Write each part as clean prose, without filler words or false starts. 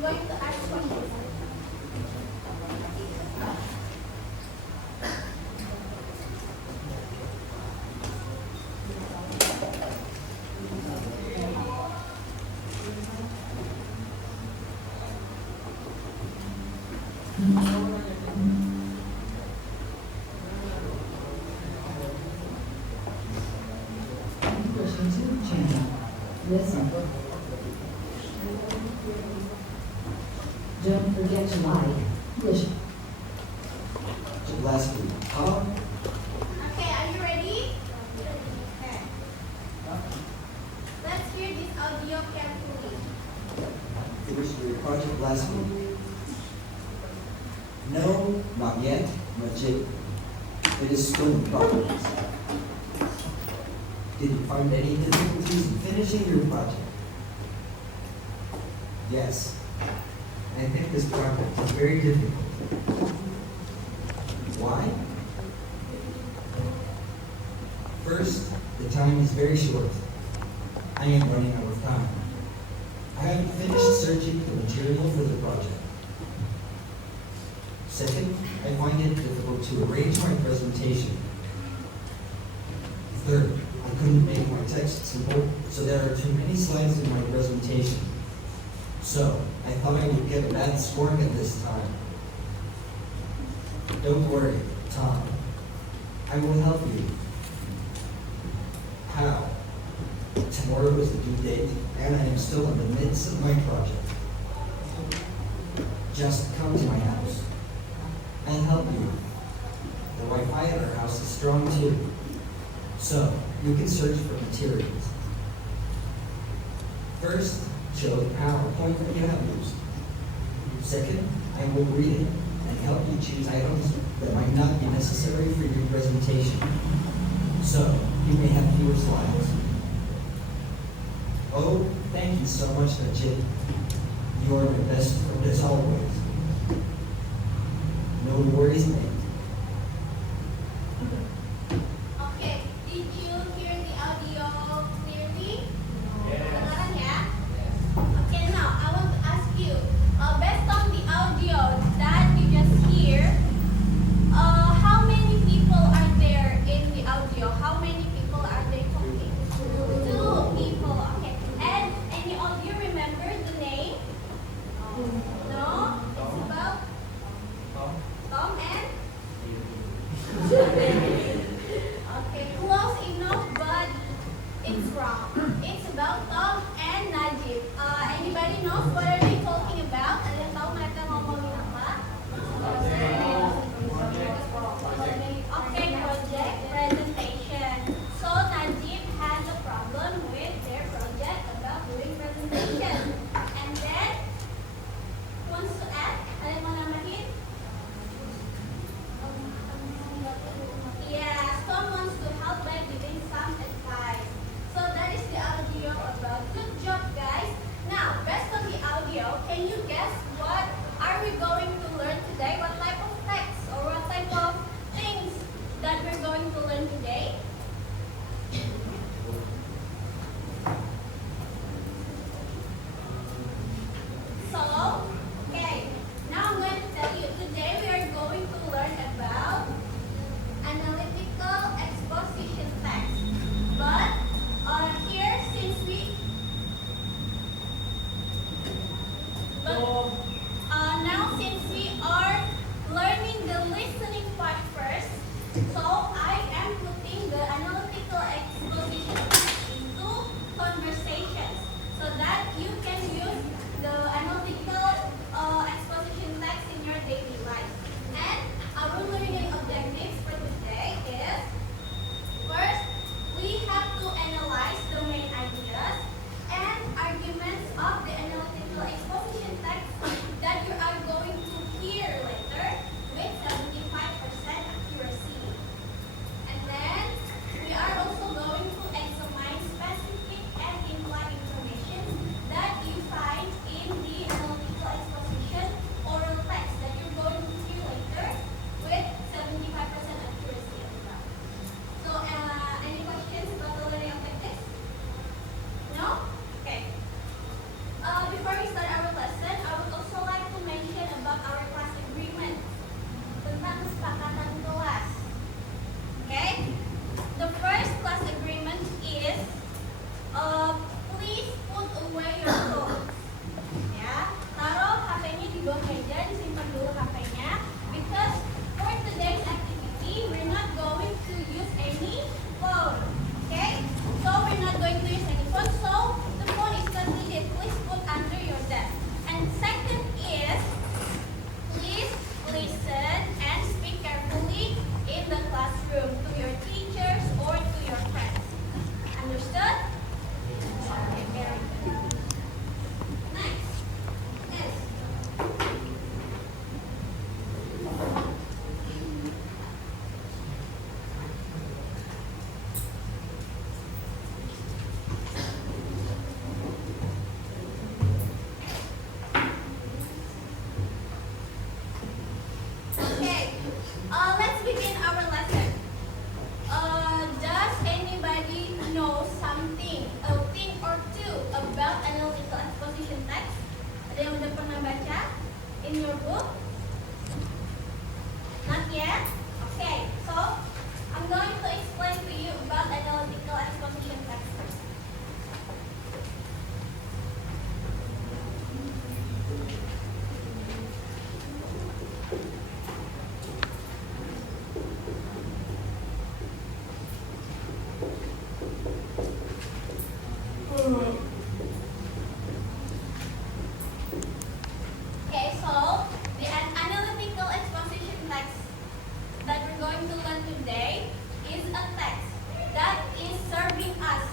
going to ask questions. Question 2, channel. Listen. Don't forget to like. Push. Last week, huh? Okay, are you ready? Okay. Let's hear this audio carefully. Finished your project last week? No, not yet, not yet. It is still in progress. Did you find any difficulties in finishing your project? Yes. I think this project is very difficult. Why? First, the time is very short. I am running out of time. I haven't finished searching the material for the project. Second, I find it difficult to arrange my presentation. Third, I couldn't make my text simple, so there are too many slides in my presentation. So, I thought I would get a bad scoring at this time. Don't worry, Tom. I will help you. How? Tomorrow is the due date, and I am still in the midst of my project. Just come to my house. I'll help you. The Wi-Fi at our house is strong too, so you can search for materials. First, show the PowerPoint that you have used. Second, I will read it and help you choose items that might not be necessary for your presentation, so you may have fewer slides. Oh, thank you so much, Najib. You are my best friend as always. No worries, mate. Okay, did you hear the audio clearly? Kedengaran ya? Okay, now I want to ask you, based on the audio that you just hear, how many people are there in the audio? How many people are they talking? Two people. Okay, and any of you remember the name? No? It's about Tom and? Okay, close enough, but it's wrong. It's about Tom and Najib. Anybody knows what are they talking about? Ada yang tahu mereka ngomongin apa? Okay, project presentation. So Najib has a problem with their project about doing presentation. And then, who wants to add? Ada yang mau nambahin? Yeah, Tom wants to help by giving some advice. So that is the audio about. Good job, guys. Now, based on the audio, can you guess what are we going to learn today? What type of text or what type of things that we're going to learn today? So, okay. Now I'm going to tell you. Today we are going to learn about analytical exposition text. But here, since we now since we book? Not yet? Okay, so I'm going to explain to you about analytical exposition text first. Okay, so the analytical exposition text that we're going to learn today is a text that is serving us,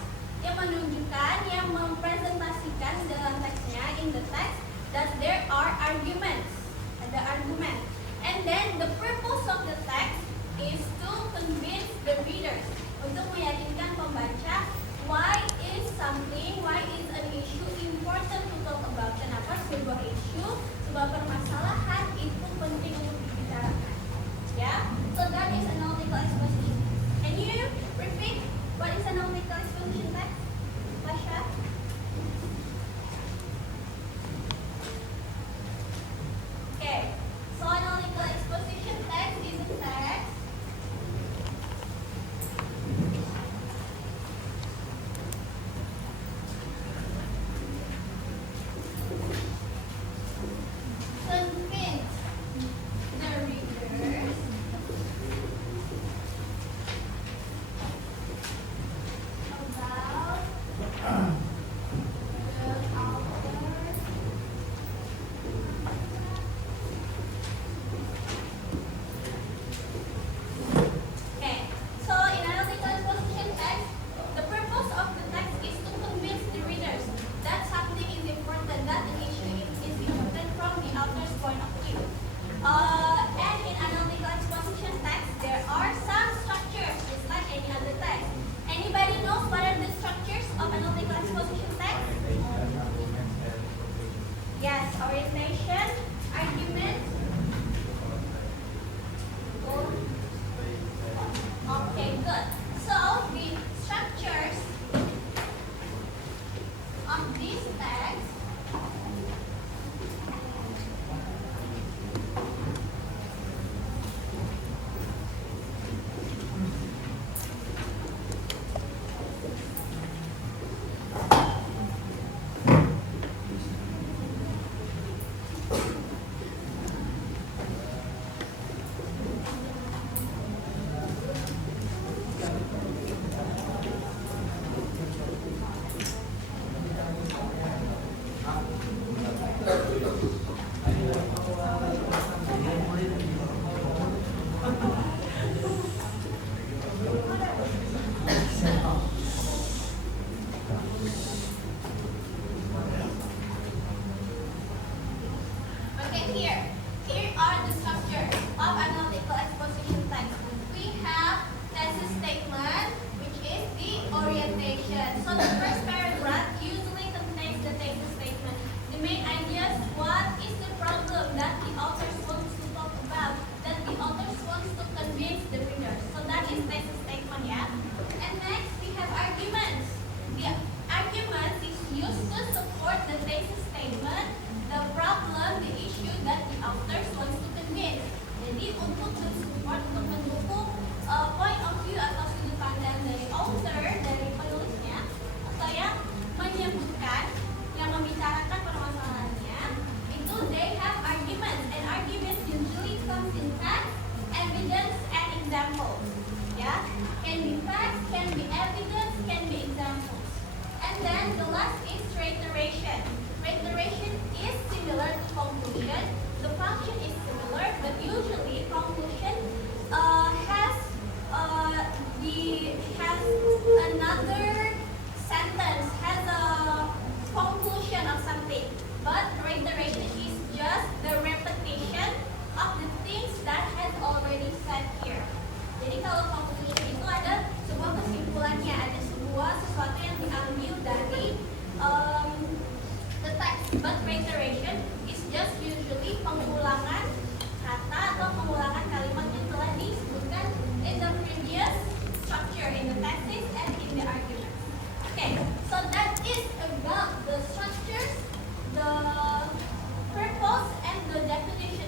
yang menunjukkan, yang mempresentasikan dalam teksnya, in the text, that there are arguments, ada argument, and then the purpose of the text is to convince the readers, untuk meyakinkan pembaca why is something, why is an issue important to talk about, kenapa sebuah issue, sebuah permasalahan itu penting untuk dibicarakan. Yeah, so that is analytical exposition. Can you repeat what is analytical exposition text, Tasha? Okay, so analytical exposition text is a text convince the readers about the author's Okay, so in analytical exposition text, the purpose of the text is to convince the readers that something is important, that an issue is important from the author's point of view. And in analytical exposition text, there are some structures, just like any other text. Anybody knows what are the structures of analytical exposition text? Yes, orientation, argument. Okay, good. So the structures of this text Okay, here are the structures of analytical exposition text. We have thesis statement, which is the orientation. So the first paragraph usually contains the thesis statement. The main ideas, what is the problem that the author wants to talk about, that the author wants to convince the reader. So that is thesis statement, yeah. And next we have arguments. The arguments is used to support the thesis statement, the problem, the issue that the author wants to convince. Jadi untuk mensupport, untuk mendukung point of view atau sudut pandang dari author, dari penulisnya, atau yang menyebutkan, yang membicarakan permasalahannya, itu they have arguments, and arguments usually comes in facts, evidence, and examples. Yeah, can be facts, can be evidence, can be examples. And then the last is reiteration. Reiteration is similar to conclusion. The function is similar, but usually conclusion has another sentence, has a conclusion of something. But reiteration is just the repetition of the things that has already said here. Jadi kalau conclusion itu ada sebuah kesimpulannya, ada sebuah sesuatu yang diambil dari the text. But reiteration is just usually pengulangan kata atau pengulangan kalimat yang telah disebutkan in the previous structure, in the thesis and in the argument. Okay, so that is about the structures, the purpose, and the definition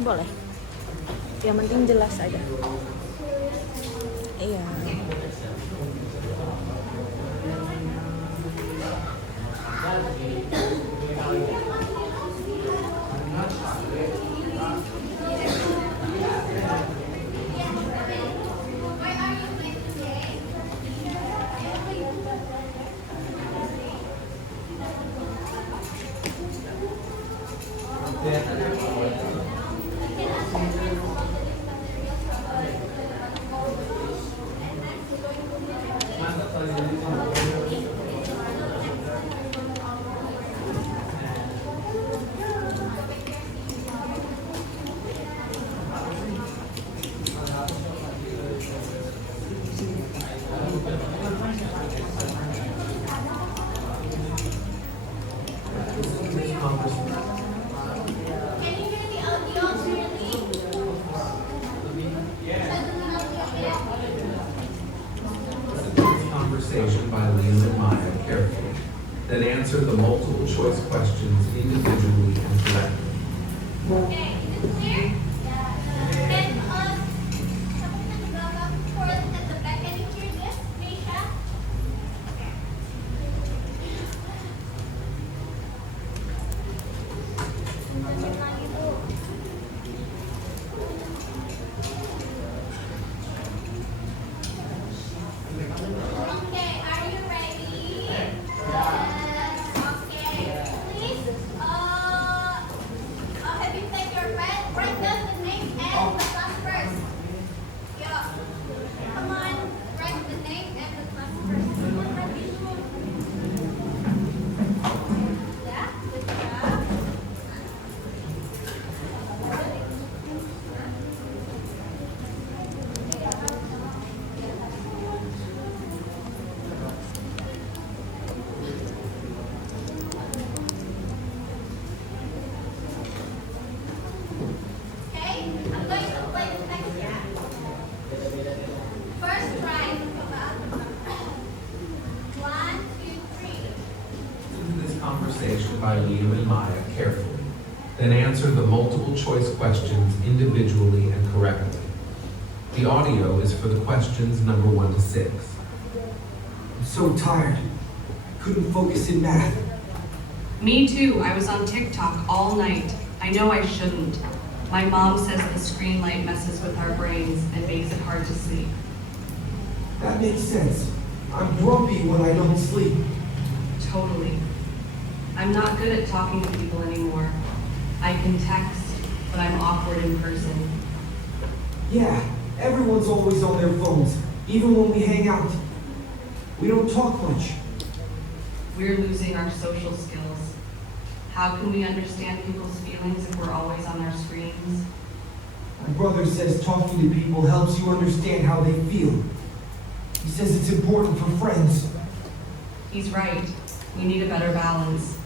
Boleh. Yang penting jelas aja. Iya. Where are you going today? Can you hear the audio clearly? Conversation by Liam and Maya carefully, then answer the multiple choice questions individually and correctly. Okay, is it clear? Can someone go for it at the back? Can you hear this, Misha? Okay, are you ready? Yes. Okay. Please, have you taken your pen? Write down the name and the class first. Yeah. Come on, write the name and the class first. Yeah, good job. Okay, I'm going to play the next round. First try. One, two, three. Listen to this conversation by Liam and Maya carefully, then answer the multiple choice questions individually and correctly. The audio is for the questions number 1 to 6. I'm so tired. Couldn't focus in math. Me too. I was on TikTok all night. I know I shouldn't. My mom says the screen light messes with our brains and makes it hard to sleep. That makes sense. I'm grumpy when I don't sleep. Totally. I'm not good at talking to people anymore. I can text, but I'm awkward in person. Yeah, everyone's always on their phones, even when we hang out. We don't talk much. We're losing our social skills. How can we understand people's feelings if we're always on our screens? My brother says talking to people helps you understand how they feel. He says it's important for friends. He's right. We need a better balance.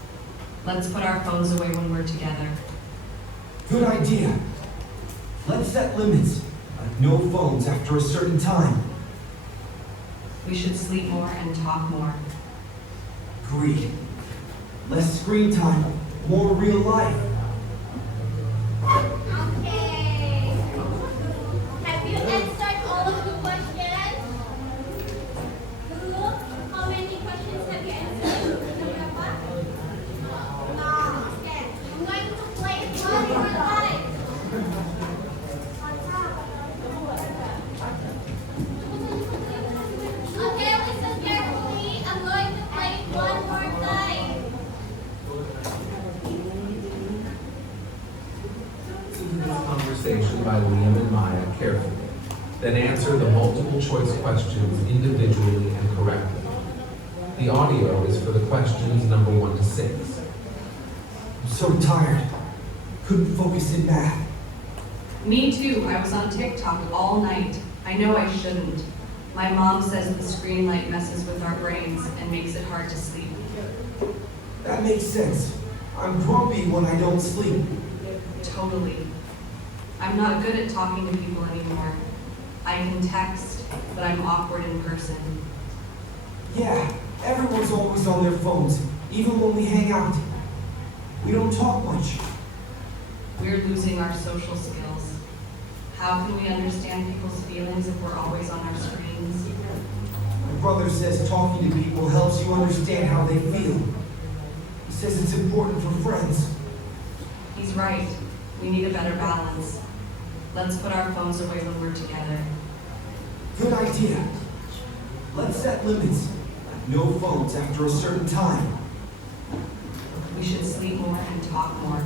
Let's put our phones away when we're together. Good idea. Let's set limits, like no phones after a certain time. We should sleep more and talk more. Agreed. Less screen time, more real life. Okay. Have you answered all of the questions? Look, how many questions have you answered? Berapa? No. Okay. I'm going to play it one more time. Okay, listen carefully. I'm going to play it one more time. Listen to this conversation by Liam and Maya carefully, then answer the multiple choice questions individually and correctly. The audio is for the questions number 1 to 6. I'm so tired. Couldn't focus in math. Me too. I was on TikTok all night. I know I shouldn't. My mom says the screen light messes with our brains and makes it hard to sleep. That makes sense. I'm grumpy when I don't sleep. Totally. I'm not good at talking to people anymore. I can text, but I'm awkward in person. Yeah, everyone's always on their phones, even when we hang out. We don't talk much. We're losing our social skills. How can we understand people's feelings if we're always on our screens? My brother says talking to people helps you understand how they feel. He says it's important for friends. He's right. We need a better balance. Let's put our phones away when we're together. Good idea. Let's set limits. No phones after a certain time. We should sleep more and talk more.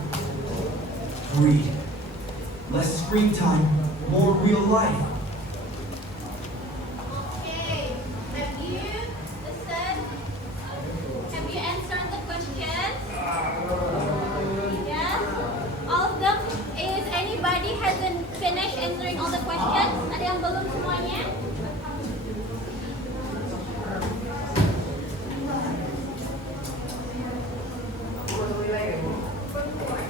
Agreed. Less screen time, more real life. Okay, have you answered the questions? Yes? All of them? Is anybody hasn't finished answering all the questions? Ada yang belum semuanya?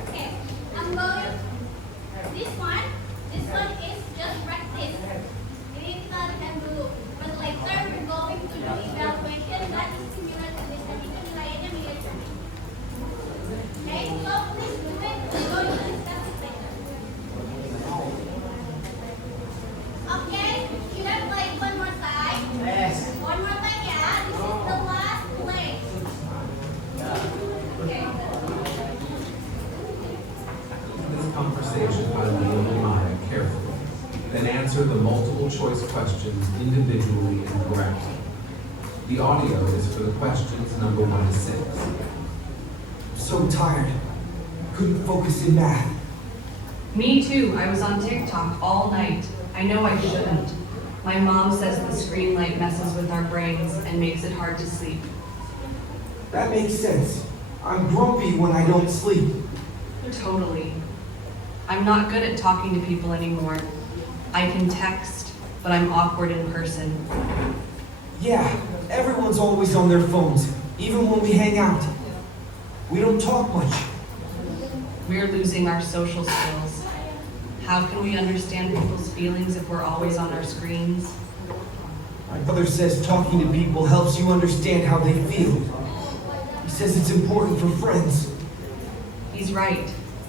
Okay, I'm going. This one is just practice. Ini kita latihan dulu. But later we're going to do evaluation that is similar to this. Nanti penilaiannya mirip. Okay, so please do it. We're going to discuss it later. Okay, should I play it one more time? Yes. One more time, yeah. This is the last play. Okay. This conversation by Liam and Maya carefully, then answer the multiple choice questions individually and correctly. The audio is for the questions number 1 to 6. I'm so tired. Couldn't focus in math. Me too. I was on TikTok all night. I know I shouldn't. My mom says the screen light messes with our brains and makes it hard to sleep. That makes sense. I'm grumpy when I don't sleep. Totally. I'm not good at talking to people anymore. I can text, but I'm awkward in person. Yeah, everyone's always on their phones, even when we hang out. We don't talk much. We're losing our social skills. How can we understand people's feelings if we're always on our screens? My brother says talking to people helps you understand how they feel. He says it's important for friends. He's right.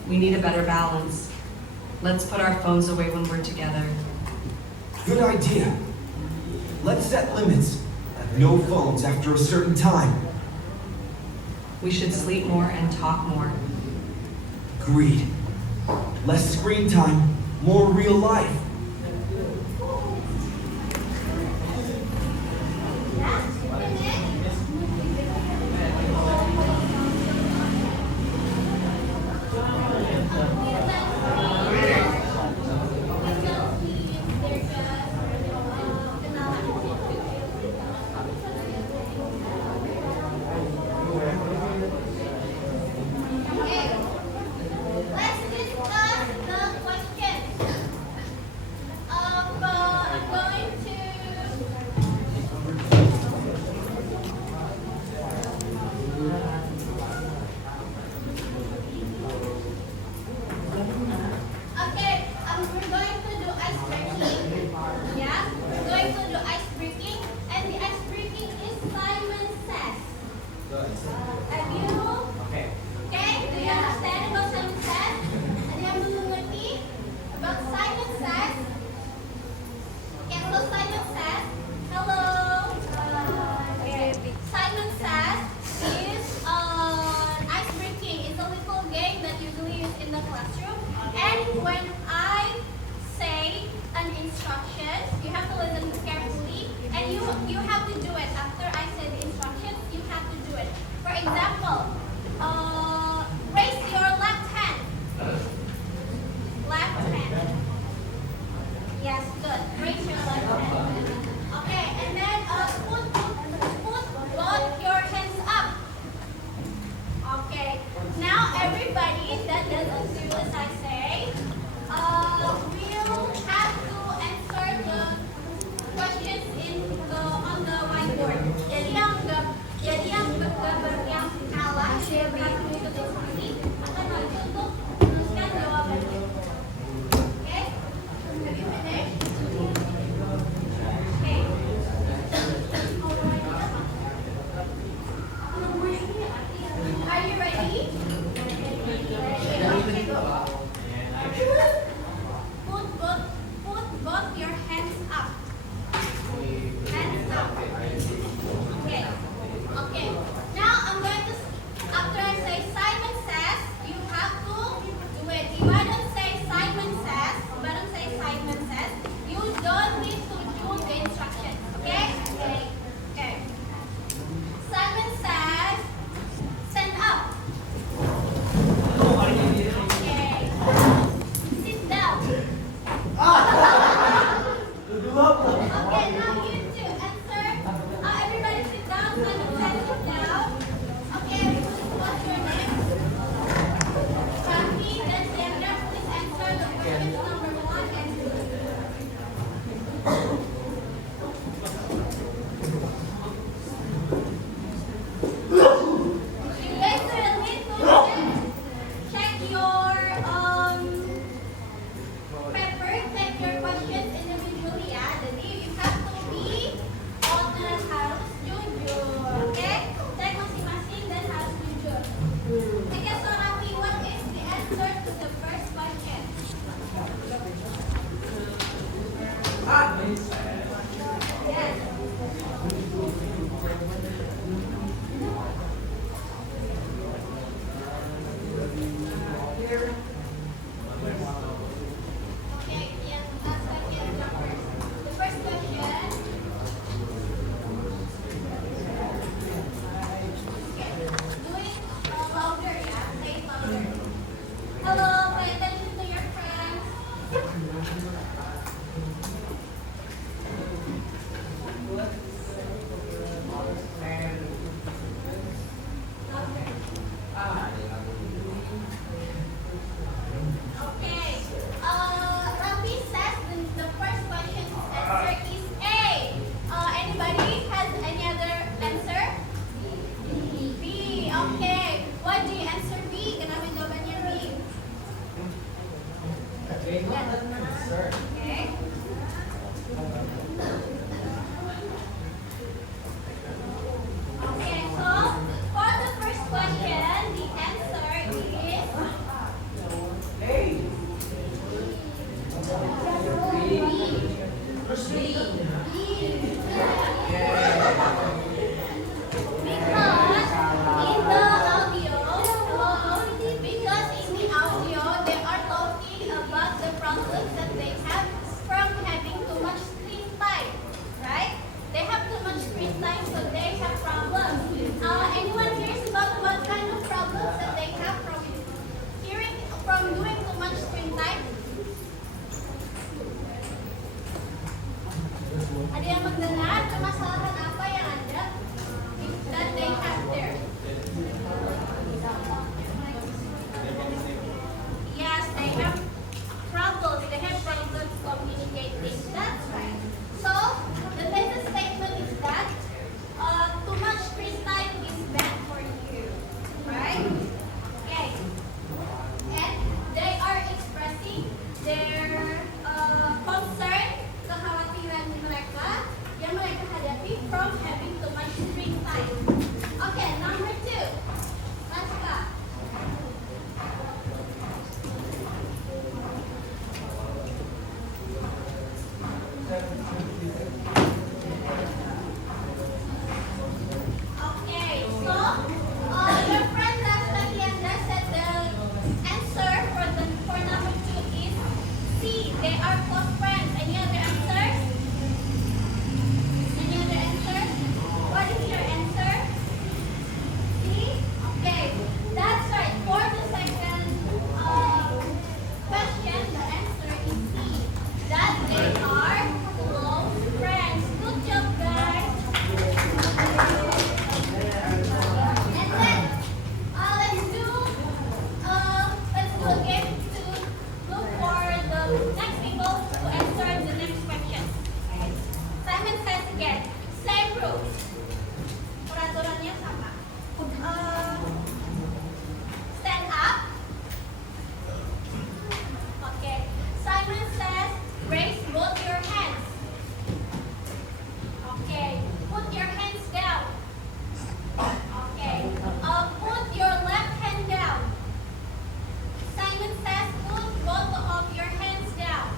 We need a better balance. Let's put our phones away when we're together. Good idea. Let's set limits. No phones after a certain time. We should sleep more and talk more. Agreed. Less screen time, more real life. Let's discuss the questions. I'm going Okay, we're going to do ice breaking. Yeah, we're going to do ice breaking, and the ice breaking is Simon Says. Have you? Okay. Do you understand about Simon Says? Ada yang belum ngerti about Simon Says? Okay, so Simon Says. Hello. Okay. Simon Says is ice breaking. It's a little game that usually used in the classroom. And when I say an instruction, you have to listen carefully, and you have to do it after I say the instructions. You have to do it. For example, raise your left hand. Left hand. Yes, good. Raise your left hand. Okay, and then put both your hands up. Okay. Now everybody that doesn't do as I say, will have to answer the questions on the whiteboard. Jadi yang gambar yang Okay, yang second number. The first question. Okay, do it louder, yeah? Say it louder. Hello, pay attention to your friends. Okay. Rafi says the first question's answer is A. Anybody has any other answer? B. Okay. Why do you answer B? Kenapa jawabannya B? Okay. Okay, so for the first question, the answer is because in the audio they are talking about the problems that they have from having too much screen time, right? They have too much screen time, so they have problems. Anyone cares about what kind of problems that they have from doing too much screen time? Ada yang mendengar permasalahan apa yang ada that they have there? Yes, they have troubles. They have problems communicating. That's right. So the thesis statement is that too much screen time is bad for you, right? Okay. And they are expressing their concern, kekhawatiran mereka yang mereka hadapi from having too much screen time. Okay, number 2. Laska. Okay, so your friend Laska said the answer for number 2 is C. They are close friends. Any other answers? Any other answers? What is your answer? C? Okay, that's right. For the second question, the answer is C. That they are close friends. Good job, guys. And then let's do a game to look for the next people to answer the next question. Okay. Simon says again, same rules. Peraturannya sama. Stand up. Okay. Simon says, raise both your hands. Okay. Put your hands down. Okay. Put your left hand down. Simon says, put both of your hands down.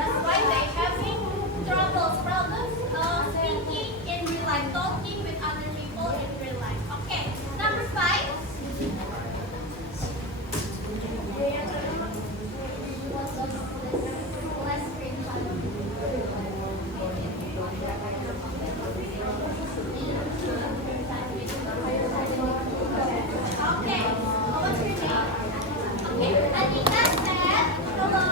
That's why they having problems speaking in real life, talking with other people in real life. Okay, number 5. Okay, what's your name? Okay, Anika said hello.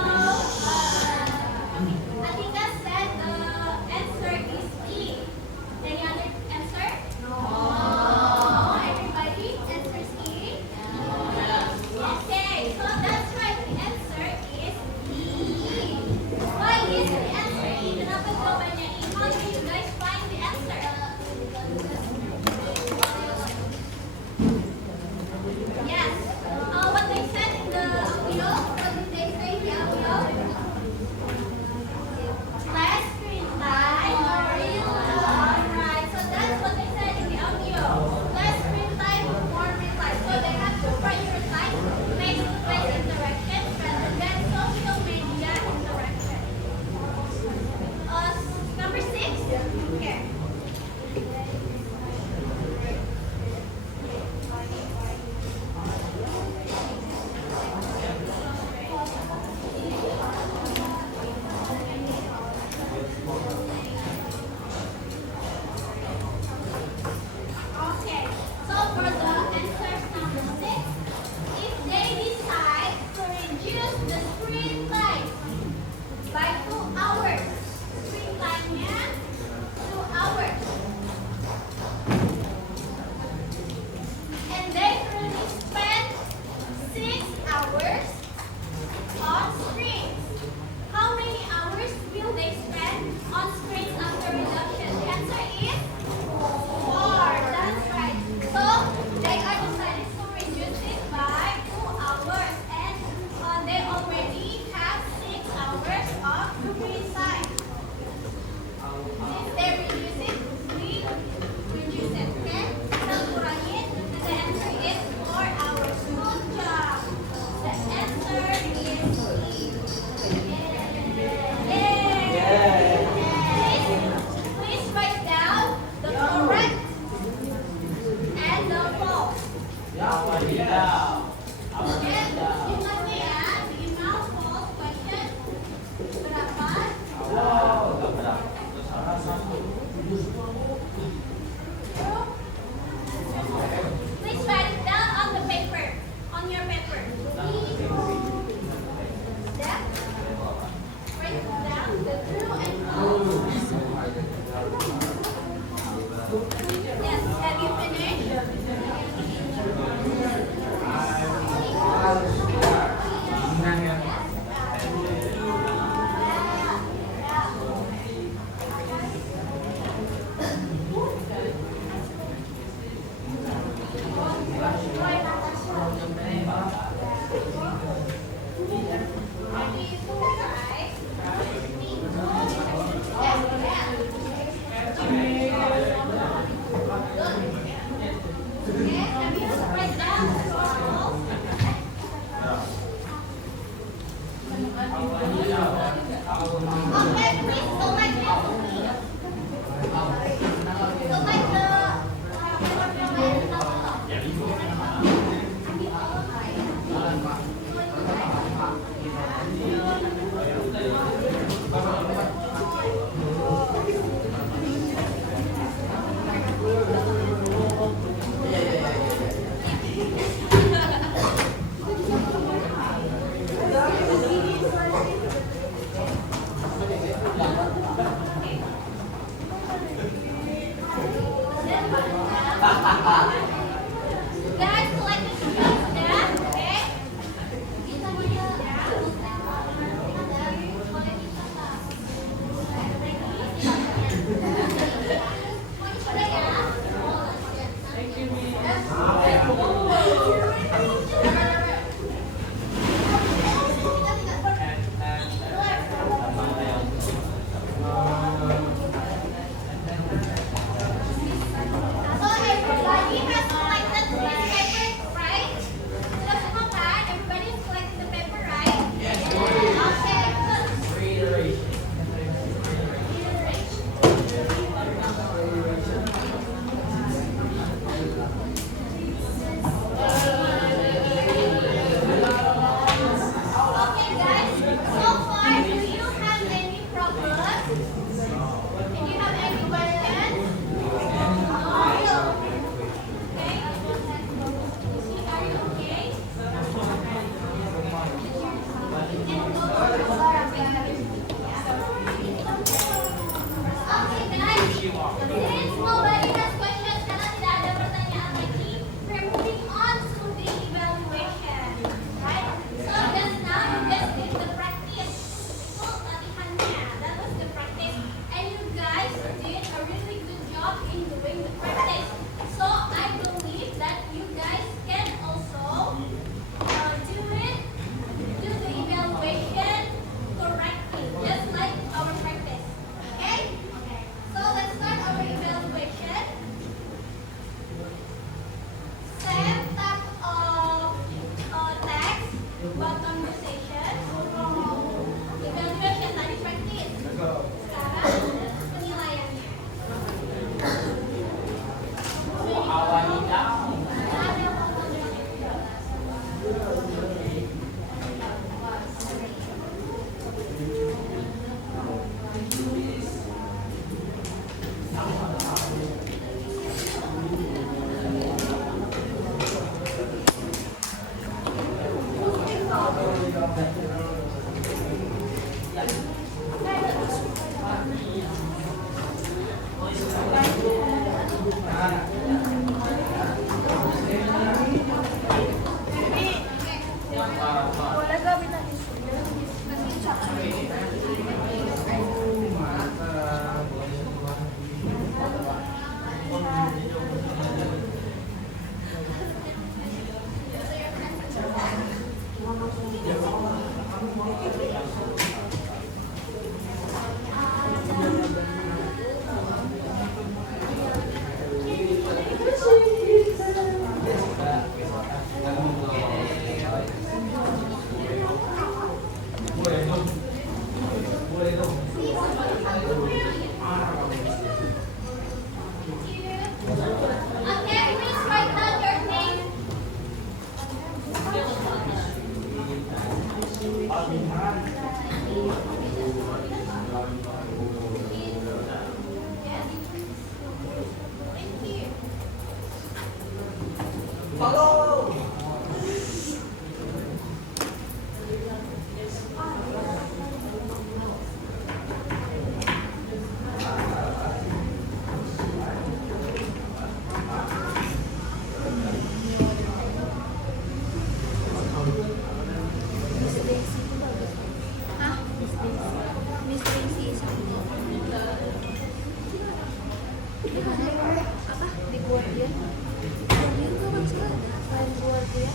juga maksudnya selain buat dia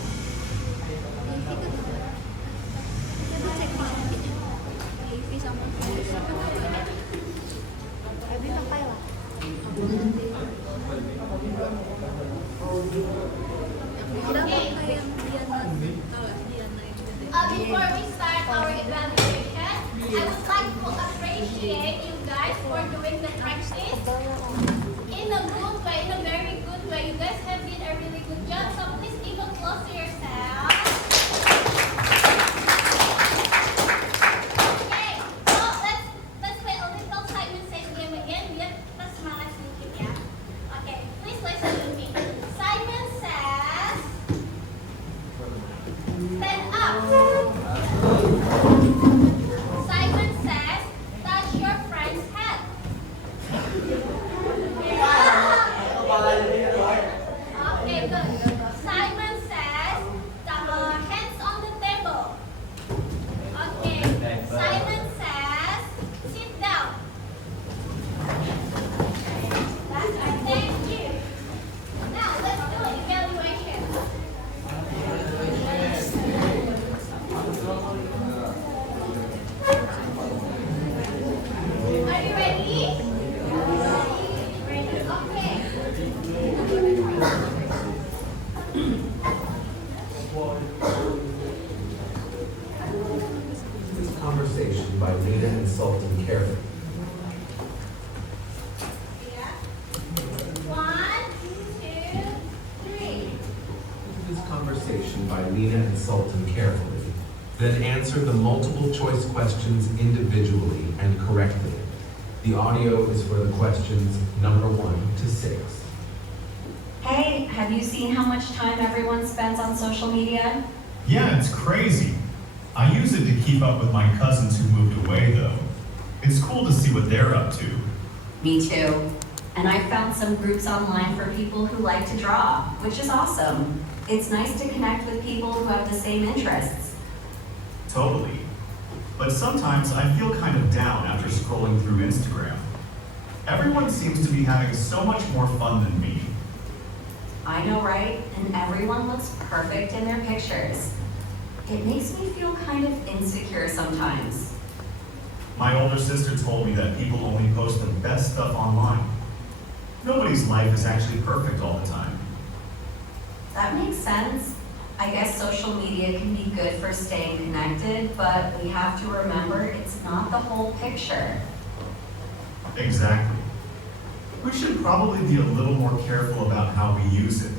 TV kedua coba cek di Shopee-nya TV sama flash Abi pakai lah kita pakai yang Diana tahu ya Diana yang gede Before we start our evaluation, I would like to appreciate you guys for doing the practice in a good way, in a very good way. You guys have did a really good job, so please give a applause to yourself. Okay, so let's play a little Simon Says game again. Biar kita semangat sedikit ya. Okay, please listen to me. Simon says, stand up. Simon says, touch your friend's head. Okay, good. Simon says, hands on the table. Okay. Simon says, sit down. That's right. Thank you. Now let's do an evaluation. Are you ready? Okay. This conversation by Lena and Sultan carefully. Yeah. 1, 2, 3. This conversation by Lena and Sultan carefully. Then answer the multiple choice questions individually and correctly. The audio is for the questions number 1 to 6. Hey, have you seen how much time everyone spends on social media? Yeah, it's crazy. I use it to keep up with my cousins who moved away, though. It's cool to see what they're up to. Me too. And I found some groups online for people who like to draw, which is awesome. It's nice to connect with people who have the same interests. Totally. But sometimes I feel kind of down after scrolling through Instagram. Everyone seems to be having so much more fun than me. I know, right? And everyone looks perfect in their pictures. It makes me feel kind of insecure sometimes. My older sister told me that people only post the best stuff online. Nobody's life is actually perfect all the time. That makes sense. I guess social media can be good for staying connected, but we have to remember it's not the whole picture. Exactly. We should probably be a little more careful about how we use it.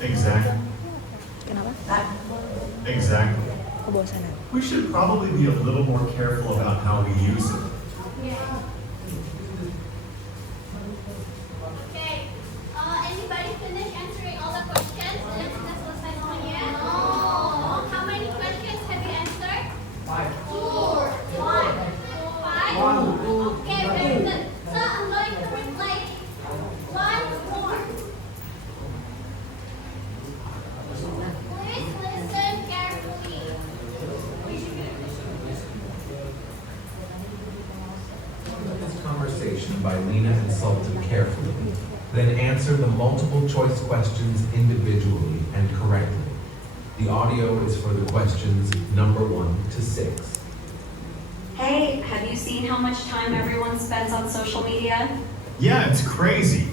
Exactly. Kenapa? Exactly. Kebosanan. We should probably be a little more careful about how we use it. Okay. Anybody finish answering all the questions? Sudah kita selesai semuanya? No. How many questions have you answered? 5. 4. 1. 5. Okay, very good. So I'm going to replay once more. Please listen carefully. This conversation by Lena and Sultan carefully. Then answer the multiple choice questions individually and correctly. The audio is for the questions number 1 to 6. Hey, have you seen how much time everyone spends on social media? Yeah, it's crazy.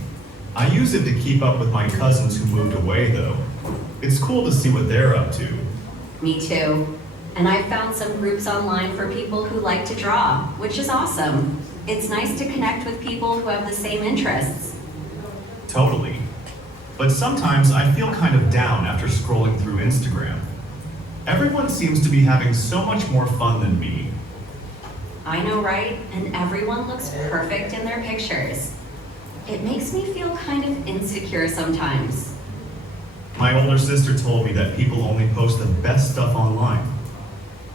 I use it to keep up with my cousins who moved away, though. It's cool to see what they're up to. Me too. And I found some groups online for people who like to draw, which is awesome. It's nice to connect with people who have the same interests. Totally. But sometimes I feel kind of down after scrolling through Instagram. Everyone seems to be having so much more fun than me. I know, right? And everyone looks perfect in their pictures. It makes me feel kind of insecure sometimes. My older sister told me that people only post the best stuff online.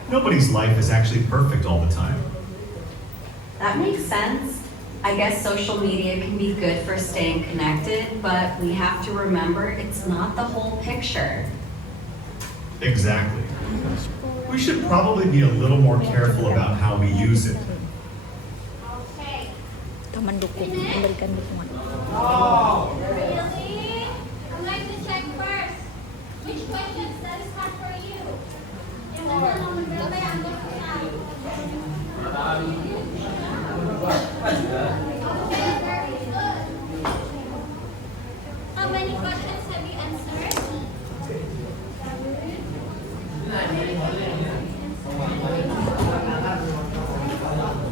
Nobody's life is actually perfect all the time. That makes sense. I guess social media can be good for staying connected, but we have to remember it's not the whole picture. Exactly. We should probably be a little more careful about how we use it. Okay. Atau memberikan dukungan. Really? I'm going to check first. Which questions that is hard for you? Yang mana nomor berapa yang agak susah? Okay, very good. How many questions have you answered?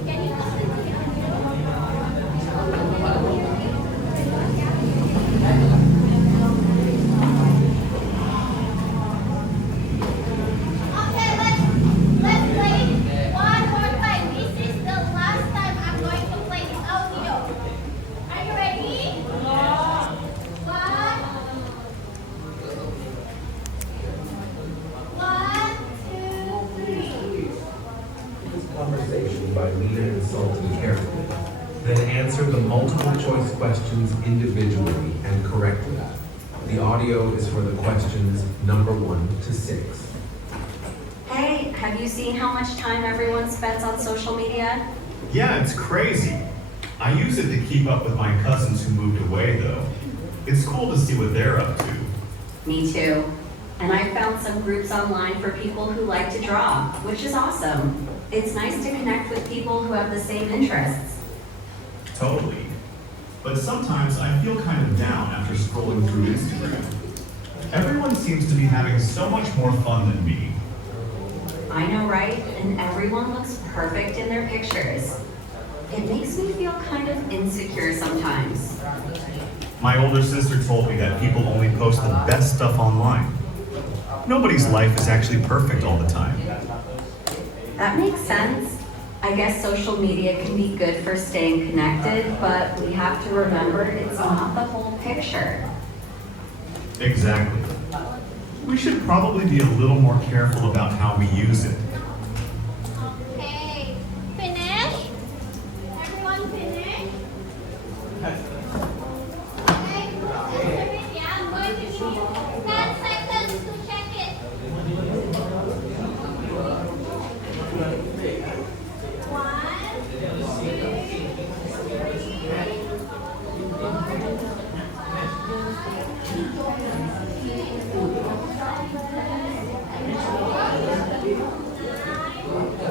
Can you talk to me? Okay, let's play one more time. This is the last time I'm going to play this audio. Are you ready? One, two, three. This conversation by Lena and Sultan carefully. Then answer the multiple choice questions individually and correctly. The audio is for the questions number 1 to 6. Hey, have you seen how much time everyone spends on social media? Yeah, it's crazy. I use it to keep up with my cousins who moved away, though. It's cool to see what they're up to. Me too. And I found some groups online for people who like to draw, which is awesome. It's nice to connect with people who have the same interests. Totally. But sometimes I feel kind of down after scrolling through Instagram. Everyone seems to be having so much more fun than me. I know, right? And everyone looks perfect in their pictures. It makes me feel kind of insecure sometimes. My older sister told me that people only post the best stuff online. Nobody's life is actually perfect all the time. That makes sense. I guess social media can be good for staying connected, but we have to remember it's not the whole picture. Exactly. We should probably be a little more careful about how we use it. Okay. Finish? Everyone finish? Okay, answer it. Yeah, I'm going to give you 10 seconds to check it.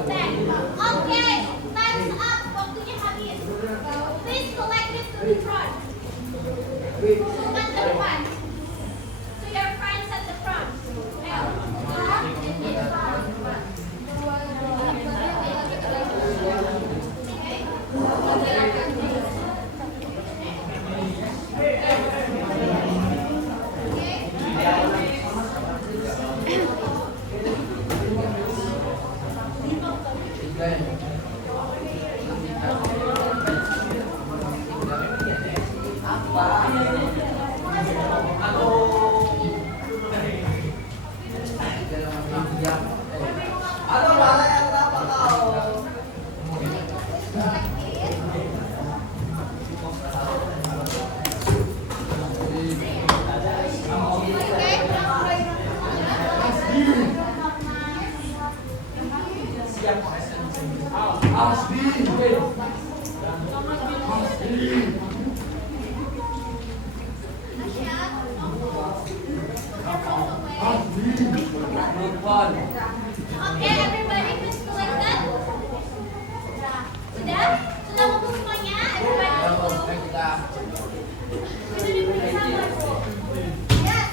10. Okay, time's up. Waktunya habis. Please collect it to the front. Bukan ke depan. To your friends at the front. Okay, everybody, please collect that. Sudah? Sudah ngumpul semuanya? Everybody ngumpul? Sudah diperiksa belum? Yes.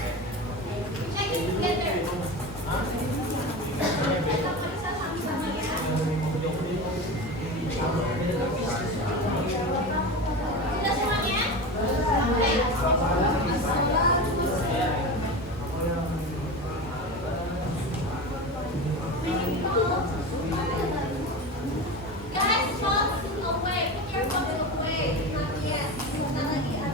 Check it together. Kita periksa sama-sama ya. Sudah semuanya? Oke. Guys, phones away. Put your phones away. Yes. Sebentar lagi ya.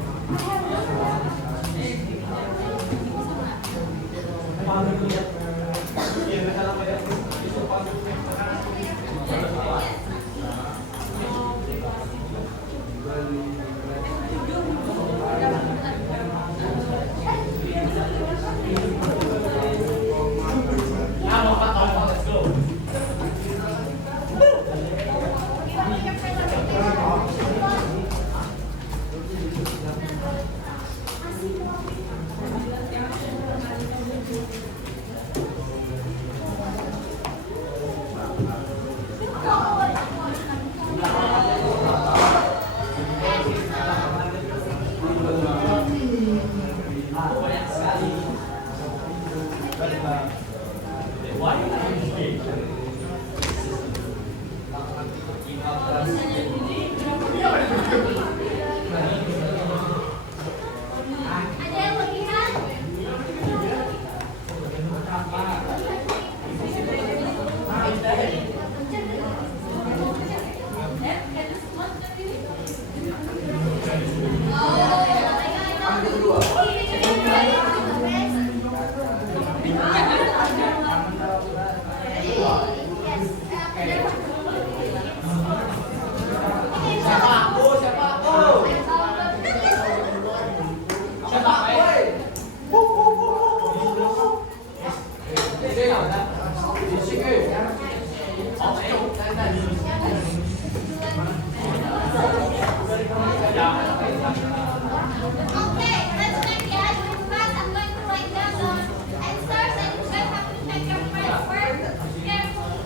Ada yang mau lihat? Okay, let's check the answers fast. I'm going to write down the answers and you guys have to check your first word carefully.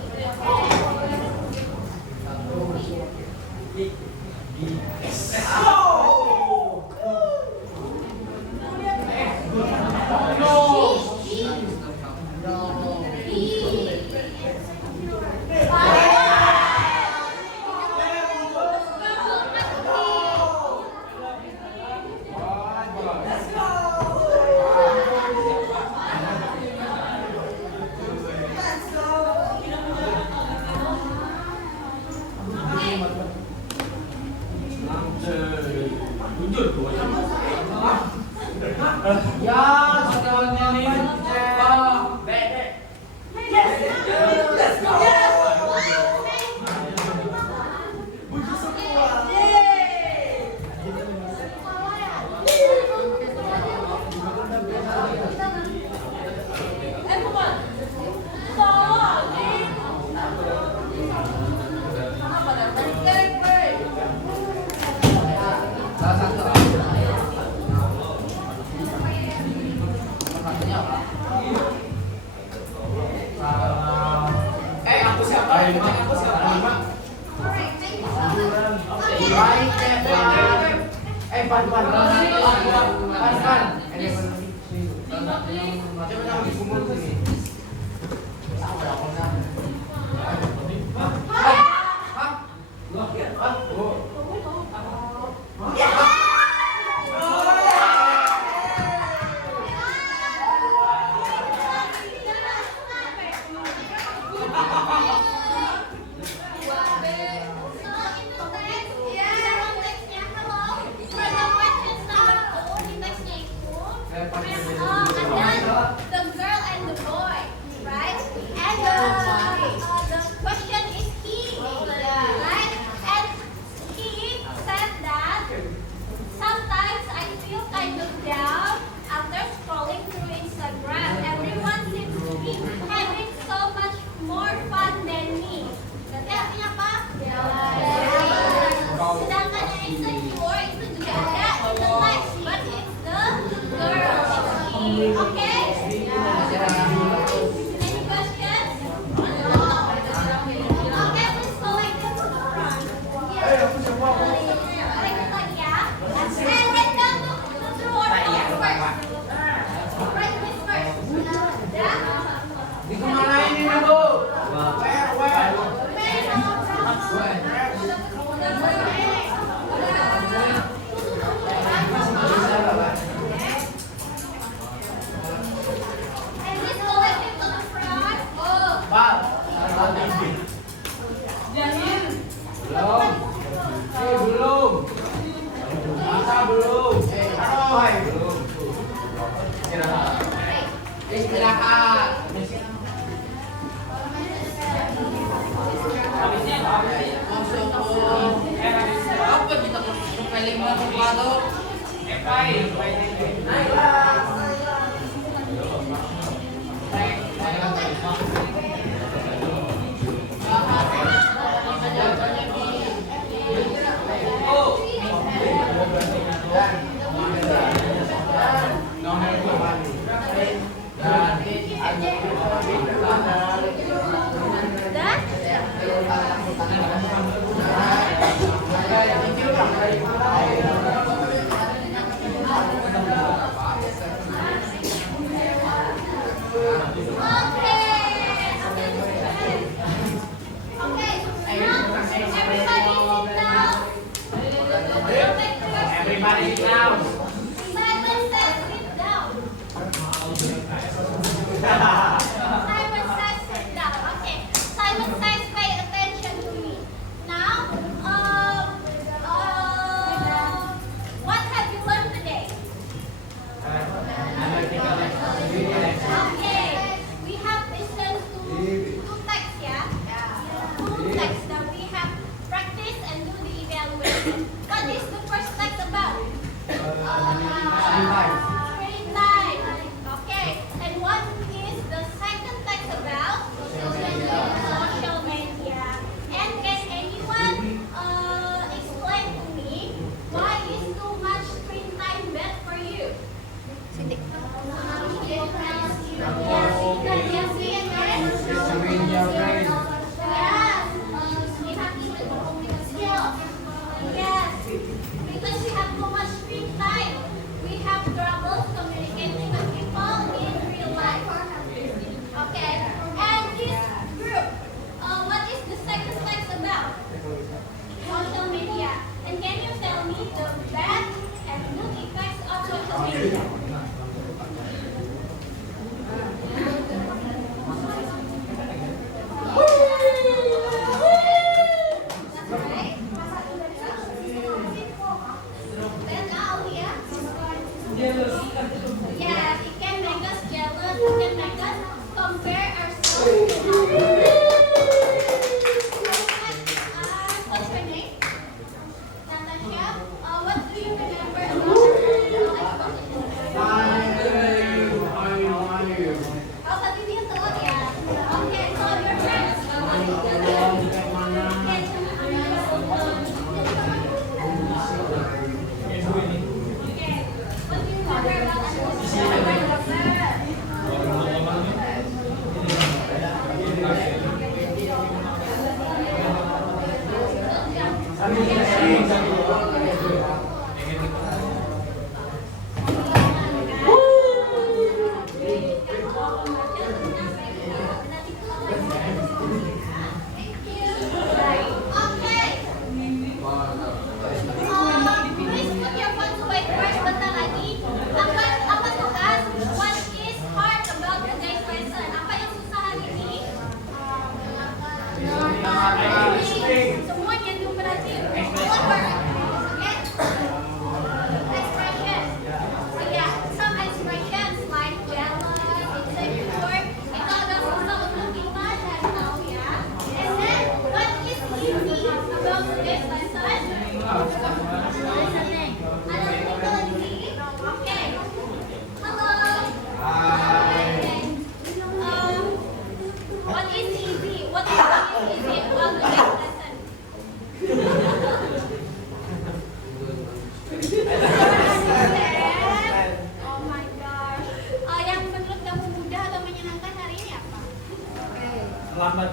Lambat.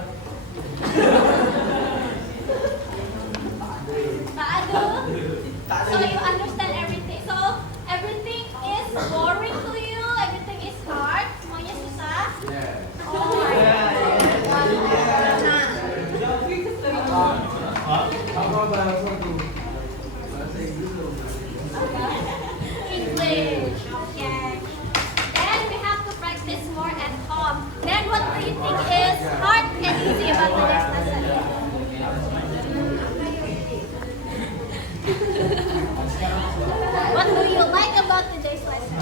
So you understand everything. So everything is boring to you. Everything is hard. Semuanya susah. Oh my God. English. Okay. Then we have to practice more at home. Then what do you think is hard and easy about today's lesson? What do you like about today's lesson?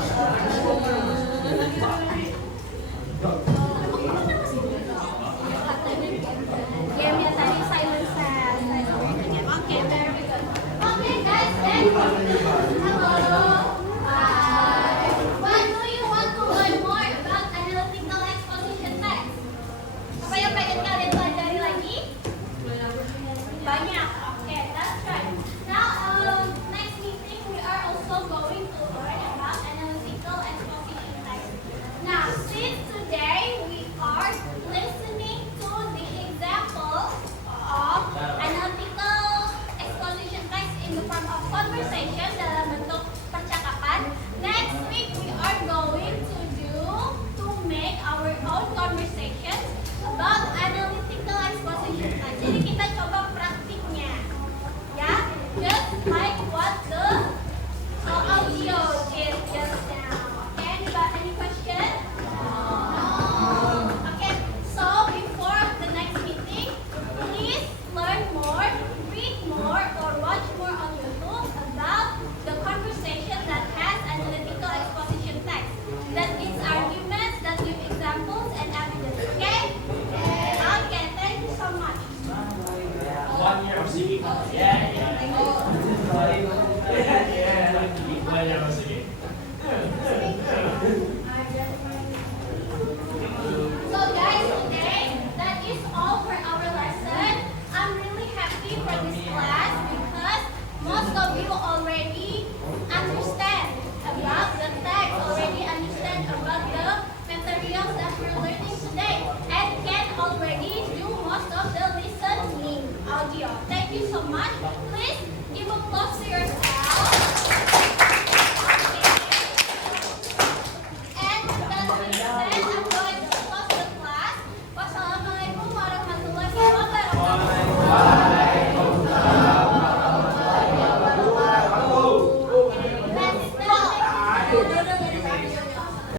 Game yang tadi silent says. Okay, very good. Okay, guys, then hello. What do you want to learn more about analytical exposition text? Apa yang pengen kalian pelajari lagi? Banyak. Okay, that's right. Now, next meeting we are also going to learn about analytical exposition text. Now, since today we are listening to the example of analytical exposition text in the form of conversation dalam bentuk percakapan, next week we are going to make our own conversations about analytical exposition text. Jadi kita coba praktiknya, ya, just like what the audio did just now. Okay, any question? No. Okay, so before the next meeting, please learn more, read more, or watch more on YouTube about the conversation that has analytical exposition text. That gives arguments, that give examples and evidence. Okay? Okay, thank you so much. 1 year of singing. Yeah. Belajar singing. So guys, today that is all for our lesson. I'm really happy for this class because most of you already understand about the text, already understand about the materials that we're learning today, and can already do most of the listening audio. Thank you so much. Please give applause to yourself.